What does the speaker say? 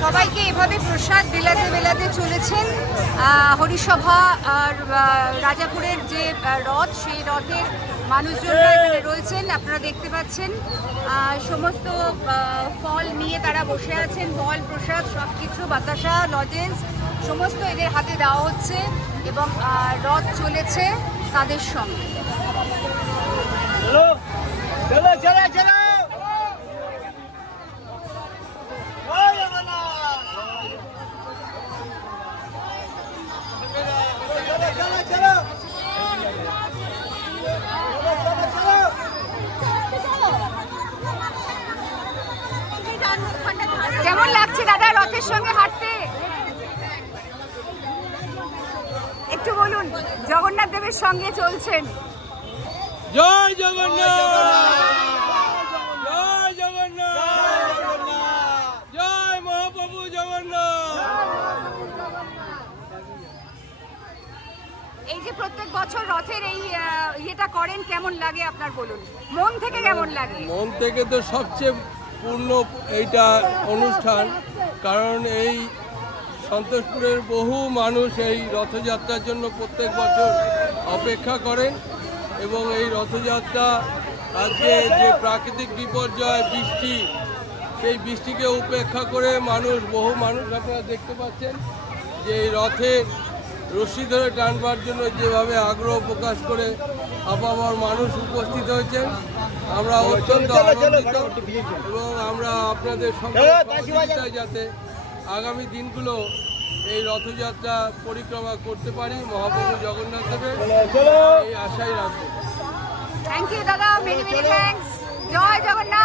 সবাইকে এভাবে প্রসাদ বেলাতে বেলাতে চলেছেন। হরিসভা আর রাজাপুরের যে রথ সেই রথের মানুষজনরা এখানে রয়েছেন আপনারা দেখতে পাচ্ছেন। সমস্ত ফল নিয়ে তারা বসে আছেন ফল প্রসাদ সব কিছু বাতাসা লজেন্স সমস্ত এদের হাতে দেওয়া হচ্ছে এবং রথ চলেছে। তাদের সঙ্গে। কেমন লাগছে দাদা রথের সঙ্গে হাঁটতে? একটু বলুন জগন্নাথ দেবের সঙ্গে চলছেন। জয় জগন্নাথ। জয় জগন্নাথ জয় মহাপ্রভু জগন্নাথ। এই যে প্রত্যেক বছর রথের এই ইয়েটা করেন কেমন লাগে আপনার বলুন? মন থেকে কেমন লাগে? মন থেকে তো সবচেয়ে পূর্ণ এইটা অনুষ্ঠান কারণ এই সন্তোষপুরের বহু মানুষ এই রথযাত্রার জন্য প্রত্যেক বছর অপেক্ষা করেন এবং এই রথযাত্রা আজকে যে প্রাকৃতিক বিপর্যয় বৃষ্টি সেই বৃষ্টিকে উপেক্ষা করে মানুষ বহু মানুষ আপনারা দেখতে পাচ্ছেন যে এই রথে রশি ধরে টানবার জন্য যেভাবে আগ্রহ প্রকাশ করে আপামার মানুষ উপস্থিত হয়েছেন। আমরা অত্যন্ত আনন্দিত এবং আমরা আপনাদের সঙ্গে যাতে আগামী দিনগুলো এই রথযাত্রা পরিক্রমা করতে পারি মহাপ্রভু জগন্নাথ দেবের। এই আশাই রাখব। থ্যাংক ইউ দাদা। মেনি মেনি থ্যাঙ্কস জয় জগন্নাথ।